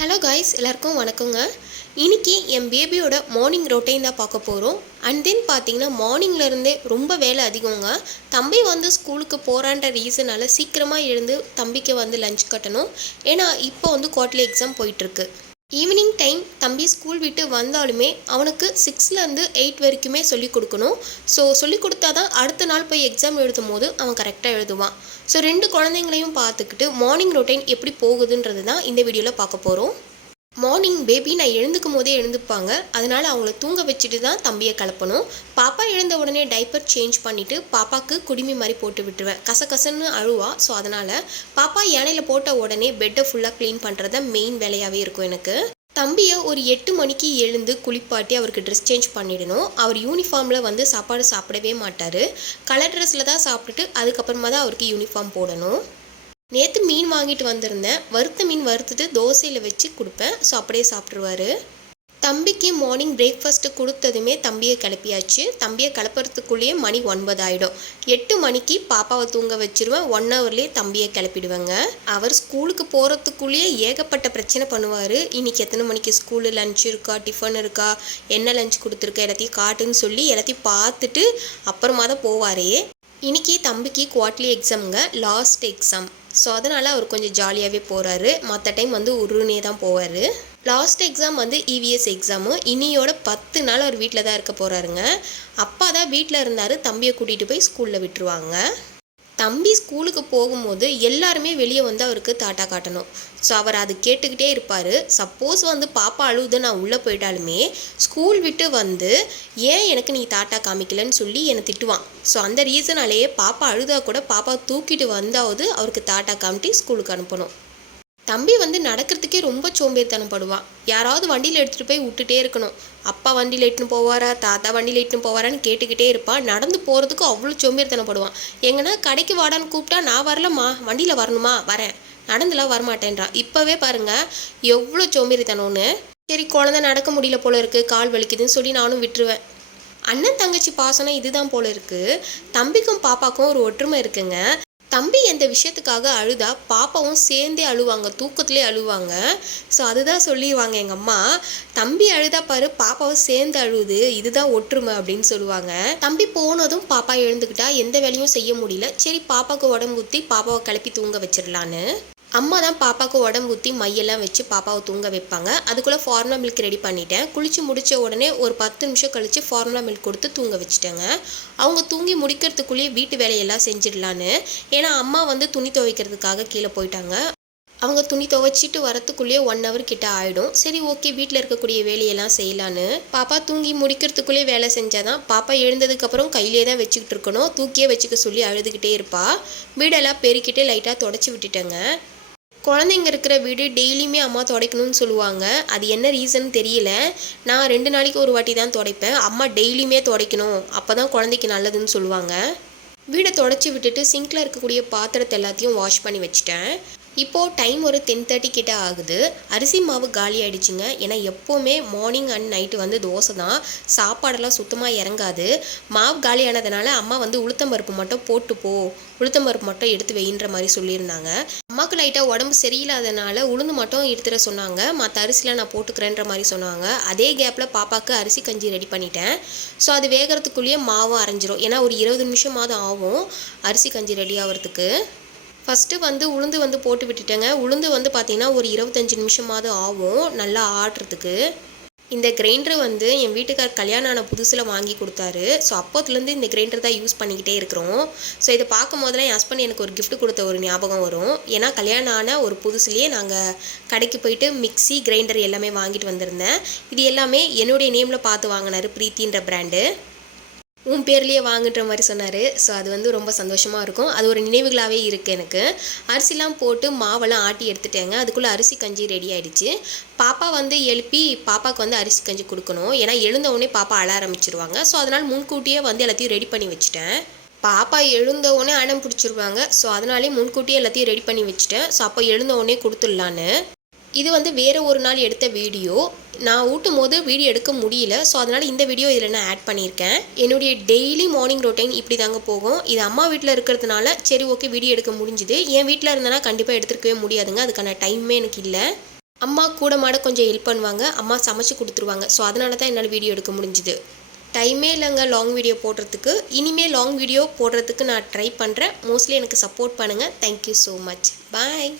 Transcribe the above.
Hello guys எல்லாருக்கும் வணக்கங்க. இன்னைக்கு என் பேபியோட மார்னிங் ரொட்டைன் தான் பார்க்க போகிறோம் அண்ட் தென் பார்த்தீங்கன்னா மார்னிங்லேருந்தே ரொம்ப வேலை அதிகங்க. தம்பி வந்து ஸ்கூலுக்கு போகிறான்ற ரீசனால் சீக்கிரமாக எழுந்து தம்பிக்கு வந்து லஞ்ச் கட்டணும். ஏன்னா இப்போ வந்து குவார்ட்லி எக்ஸாம் போயிட்டுருக்கு ஈவினிங் டைம் தம்பி ஸ்கூல் விட்டு வந்தாலுமே அவனுக்கு சிக்ஸ்லேருந்து எயிட் வரைக்குமே சொல்லிக் கொடுக்கணும். ஸோ சொல்லிக் கொடுத்தா தான் அடுத்த நாள் போய் எக்ஸாம் எழுதும் போது அவன் கரெக்டாக எழுதுவான். ஸோ ரெண்டு குழந்தைங்களையும் பார்த்துக்கிட்டு மார்னிங் ரொட்டைன் எப்படி போகுதுன்றது தான் இந்த வீடியோவில் பார்க்க போகிறோம் மார்னிங் பேபி நான் எழுந்துக்கும் போதே எழுந்துப்பாங்க. அதனால் அவங்கள தூங்க வச்சுட்டு தான் தம்பியை கலப்பணும் பாப்பா எழுந்த உடனே டைப்பர் சேஞ்ச் பண்ணிவிட்டு பாப்பாவுக்கு குடிமி மாதிரி போட்டு விட்டுருவேன். கசகசன்னு அழுவா. ஸோ அதனால் பாப்பா யானையில் போட்ட உடனே பெட்டை ஃபுல்லாக க்ளீன் பண்ணுறத மெயின் வேலையாகவே இருக்கும் எனக்கு. தம்பியை ஒரு எட்டு மணிக்கு எழுந்து குளிப்பாட்டி அவருக்கு ட்ரெஸ் சேஞ்ச் பண்ணிடணும். அவர் யூனிஃபார்மில் வந்து சாப்பாடு சாப்பிடவே மாட்டார். கலர் ட்ரெஸ்ஸில் தான் சாப்பிட்டுட்டு அதுக்கப்புறமா தான் அவருக்கு யூனிஃபார்ம் போடணும். நேற்று மீன் வாங்கிட்டு வந்திருந்தேன். வறுத்த மீன் வறுத்துட்டு தோசையில் வச்சு கொடுப்பேன். ஸோ அப்படியே சாப்பிட்ருவாரு தம்பிக்கு மார்னிங் பிரேக்ஃபாஸ்ட்டு கொடுத்ததுமே தம்பியை கிளப்பியாச்சு. தம்பியை கிளப்புறதுக்குள்ளேயே மணி ஒன்பது ஆகிடும் எட்டு மணிக்கு பாப்பாவை தூங்க வச்சிருவேன். ஒன் ஹவர்லேயே தம்பியை கிளப்பிடுவேங்க. அவர் ஸ்கூலுக்கு போகிறதுக்குள்ளேயே ஏகப்பட்ட பிரச்சனை பண்ணுவார். இன்னைக்கு எத்தனை மணிக்கு ஸ்கூலு லஞ்ச் இருக்கா டிஃபன் இருக்கா என்ன லஞ்ச் கொடுத்துருக்கா எல்லாத்தையும் காட்டுன்னு சொல்லி எல்லாத்தையும் பார்த்துட்டு அப்புறமா தான் போவாரே. இன்றைக்கி தம்பிக்கு குவார்ட்லி எக்ஸாமுங்க லாஸ்ட் எக்ஸாம் ஸோ அதனால் அவர் கொஞ்சம் ஜாலியாகவே போகிறாரு மற்ற டைம் வந்து உருனே தான் போவார். லாஸ்ட் எக்ஸாம் வந்து இவிஎஸ் எக்ஸாமு இனியோட பத்து நாள் அவர் வீட்டில் தான் இருக்க போகிறாருங்க அப்பா தான் வீட்டில் இருந்தார். தம்பியை கூட்டிகிட்டு போய் ஸ்கூலில் விட்டுருவாங்க. தம்பி ஸ்கூலுக்கு போகும்போது எல்லாருமே வெளியே வந்து அவருக்கு தாட்டா காட்டணும். ஸோ அவர் அது கேட்டுக்கிட்டே இருப்பார். சப்போஸ் வந்து பாப்பா அழுது நான் உள்ளே போயிட்டாலுமே ஸ்கூல் விட்டு வந்து ஏன் எனக்கு நீ தாட்டா காமிக்கலன்னு சொல்லி என்னை திட்டுவான். ஸோ அந்த ரீசனாலேயே பாப்பா அழுதா கூட பாப்பா தூக்கிட்டு வந்தாவது அவருக்கு தாட்டா காமிட்டு ஸ்கூலுக்கு அனுப்பணும். தம்பி வந்து நடக்கிறதுக்கே ரொம்ப சோம்பேறித்தனப்படுவான் யாராவது வண்டியில் எடுத்துகிட்டு போய் விட்டுட்டே இருக்கணும். அப்பா வண்டியில் இட்டுன்னு போவாரா? தாத்தா வண்டியில் இட்டுன்னு போவாரான்னு கேட்டுக்கிட்டே இருப்பான் நடந்து போகிறதுக்கு அவ்வளோ சோம்பேறித்தனப்படுவான் எங்கன்னா கடைக்கு வாடான்னு கூப்பிட்டா நான் வரலம்மா. வண்டியில் வரணுமா? வரேன். நடந்துலாம் வரமாட்டேன்றான் இப்போவே பாருங்க எவ்வளோ சோம்பேறித்தனம்னு. சரி குழந்தை நடக்க முடியல போல இருக்குது கால் வலிக்குதுன்னு சொல்லி நானும் விட்டுருவேன். அண்ணன் தங்கச்சி பாசனம் இதுதான் போல இருக்குது தம்பிக்கும் பாப்பாக்கும் ஒரு ஒற்றுமை இருக்குங்க. தம்பி எந்த விஷயத்துக்காக அழுதா பாப்பாவும் சேர்ந்தே அழுவாங்க தூக்கத்திலே அழுவாங்க. ஸோ அதுதான் சொல்லிடுவாங்க எங்கள் அம்மா. தம்பி அழுதா பாரு பாப்பாவும் சேர்ந்து அழுவுது இதுதான் ஒற்றுமை அப்படின்னு சொல்லுவாங்க. தம்பி போனதும் பாப்பா எழுந்துக்கிட்டா எந்த வேலையும் செய்ய முடியல. சரி பாப்பாவுக்கு உடம்பு ஊற்றி பாப்பாவை கிளப்பி தூங்க வச்சிடலான்னு அம்மா தான் பாப்பாவுக்கு உடம்பு ஊற்றி மையெல்லாம் வச்சு பாப்பாவை தூங்க வைப்பாங்க. அதுக்குள்ளே ஃபார்முலா மில்க் ரெடி பண்ணிட்டேன். குளித்து முடித்த உடனே ஒரு பத்து நிமிஷம் கழித்து ஃபார்முலா மில்க் கொடுத்து தூங்க வச்சுட்டேங்க. அவங்க தூங்கி முடிக்கிறதுக்குள்ளேயே வீட்டு வேலையெல்லாம் செஞ்சிடலான்னு. ஏன்னா அம்மா வந்து துணி துவைக்கிறதுக்காக கீழே போயிட்டாங்க. அவங்க துணி துவைச்சிட்டு வரத்துக்குள்ளேயே ஒன் ஹவர் கிட்ட ஆகிடும் சரி ஓகே வீட்டில் இருக்கக்கூடிய வேலையெல்லாம் செய்யலான்னு. பாப்பா தூங்கி முடிக்கிறதுக்குள்ளேயே வேலை செஞ்சால் தான் பாப்பா எழுந்ததுக்கப்புறம் கையிலே தான் வச்சுக்கிட்டு இருக்கணும். தூக்கியே வச்சுக்க சொல்லி அழுதுகிட்டே இருப்பா. வீடெல்லாம் பெருக்கிட்டு லைட்டாக தொடச்சி விட்டுட்டேங்க. குழந்தைங்க இருக்கிற வீடு டெய்லியுமே அம்மா துடைக்கணும்னு சொல்லுவாங்க. அது என்ன ரீசன் தெரியல. நான் ரெண்டு நாளைக்கு ஒரு வாட்டி தான் துடைப்பேன். அம்மா டெய்லியுமே துடைக்கணும். அப்போ தான் குழந்தைக்கு நல்லதுன்னு சொல்லுவாங்க. வீடை தொடச்சி விட்டுட்டு சிங்கில் இருக்கக்கூடிய பாத்திரத்தை எல்லாத்தையும் வாஷ் பண்ணி வச்சுட்டேன். இப்போது டைம் ஒரு டென் தேர்ட்டி கிட்ட ஆகுது. அரிசி மாவு காலி ஆகிடுச்சிங்க ஏன்னா எப்போவுமே மார்னிங் அண்ட் நைட்டு வந்து தோசை தான். சாப்பாடெல்லாம் சுத்தமாக இறங்காது. மாவு காலியானதுனால அம்மா வந்து உளுத்தம்பருப்பு மட்டும் போட்டு போ உளுத்தம்பருப்பு மட்டும் எடுத்து வைன்ற மாதிரி சொல்லியிருந்தாங்க. அம்மாவுக்கு லைட்டாக உடம்பு சரியில்லாதனால உளுந்து மட்டும் எடுத்துட சொன்னாங்க. மற்ற அரிசிலாம் நான் போட்டுக்கிறேன்ற மாதிரி சொன்னாங்க. அதே கேப்பில் பாப்பாவுக்கு அரிசி கஞ்சி ரெடி பண்ணிட்டேன். ஸோ அது வேகிறதுக்குள்ளேயே மாவும் அரைஞ்சிரும். ஏன்னா ஒரு இருபது நிமிஷமாவது ஆகும் அரிசி கஞ்சி ரெடி ஆகிறதுக்கு ஃபஸ்ட்டு வந்து உளுந்து வந்து போட்டு விட்டுட்டேங்க. உளுந்து வந்து பார்த்திங்கன்னா ஒரு இருபத்தஞ்சி நிமிஷமாவது ஆகும் நல்லா ஆடுறதுக்கு இந்த கிரைண்டர் வந்து என் வீட்டுக்கார் கல்யாணம் ஆன புதுசில் வாங்கி கொடுத்தாரு. ஸோ அப்போத்துலேருந்து இந்த கிரைண்டர் தான் யூஸ் பண்ணிக்கிட்டே இருக்கிறோம். ஸோ இதை பார்க்கும் போதெல்லாம் என் ஹஸ்பண்ட் எனக்கு ஒரு கிஃப்ட் கொடுத்த ஒரு ஞாபகம் வரும். ஏன்னா கல்யாணம் ஆன ஒரு புதுசுலேயே நாங்கள் கடைக்கு போயிட்டு மிக்ஸி கிரைண்டர் எல்லாமே வாங்கிட்டு வந்திருந்தேன். இது எல்லாமே என்னுடைய நேமில் பார்த்து வாங்கினார் பிரீத்தின்ற பிராண்டு உன் பேர்லேயே வாங்குன்ற மாதிரி சொன்னார். ஸோ அது வந்து ரொம்ப சந்தோஷமாக இருக்கும். அது ஒரு நினைவுகளாகவே இருக்குது எனக்கு. அரிசிலாம் போட்டு மாவெல்லாம் ஆட்டி எடுத்துட்டேங்க. அதுக்குள்ளே அரிசி கஞ்சி ரெடி ஆகிடுச்சு பாப்பா வந்து எழுப்பி பாப்பாவுக்கு வந்து அரிசி கஞ்சி கொடுக்கணும். ஏன்னா எழுந்த உடனே பாப்பா அழ ஆரம்பிச்சிருவாங்க. ஸோ அதனால் முன்கூட்டியே வந்து எல்லாத்தையும் ரெடி பண்ணி வச்சுட்டேன். பாப்பா எழுந்த உடனே அடம் பிடிச்சிருவாங்க. ஸோ அதனாலே முன்கூட்டியே எல்லாத்தையும் ரெடி பண்ணி வச்சுட்டேன். ஸோ அப்போ எழுந்த உடனே கொடுத்துடலான்னு. இது வந்து வேறு ஒரு நாள் எடுத்த வீடியோ. நான் ஊட்டும் போது வீடியோ எடுக்க முடியல. ஸோ அதனால் இந்த வீடியோ இதில் நான் ஆட் பண்ணியிருக்கேன் என்னுடைய டெய்லி மார்னிங் ரொட்டைன் இப்படி தாங்க போகும். இது அம்மா வீட்டில் இருக்கிறதுனால சரி ஓகே வீடியோ எடுக்க முடிஞ்சுது. என் வீட்டில் இருந்தேன்னா கண்டிப்பாக எடுத்துருக்கவே முடியாதுங்க. அதுக்கான டைமே எனக்கு இல்லை. அம்மா கூட மாட கொஞ்சம் ஹெல்ப் பண்ணுவாங்க. அம்மா சமைச்சு கொடுத்துருவாங்க. ஸோ அதனால தான் என்னால் வீடியோ எடுக்க முடிஞ்சுது. டைமே இல்லைங்க லாங் வீடியோ போடுறதுக்கு. இனிமேல் லாங் வீடியோ போடுறதுக்கு நான் ட்ரை பண்ணுறேன் மோஸ்ட்லி எனக்கு சப்போர்ட் பண்ணுங்கள் தேங்க்யூ ஸோ மச் பாய்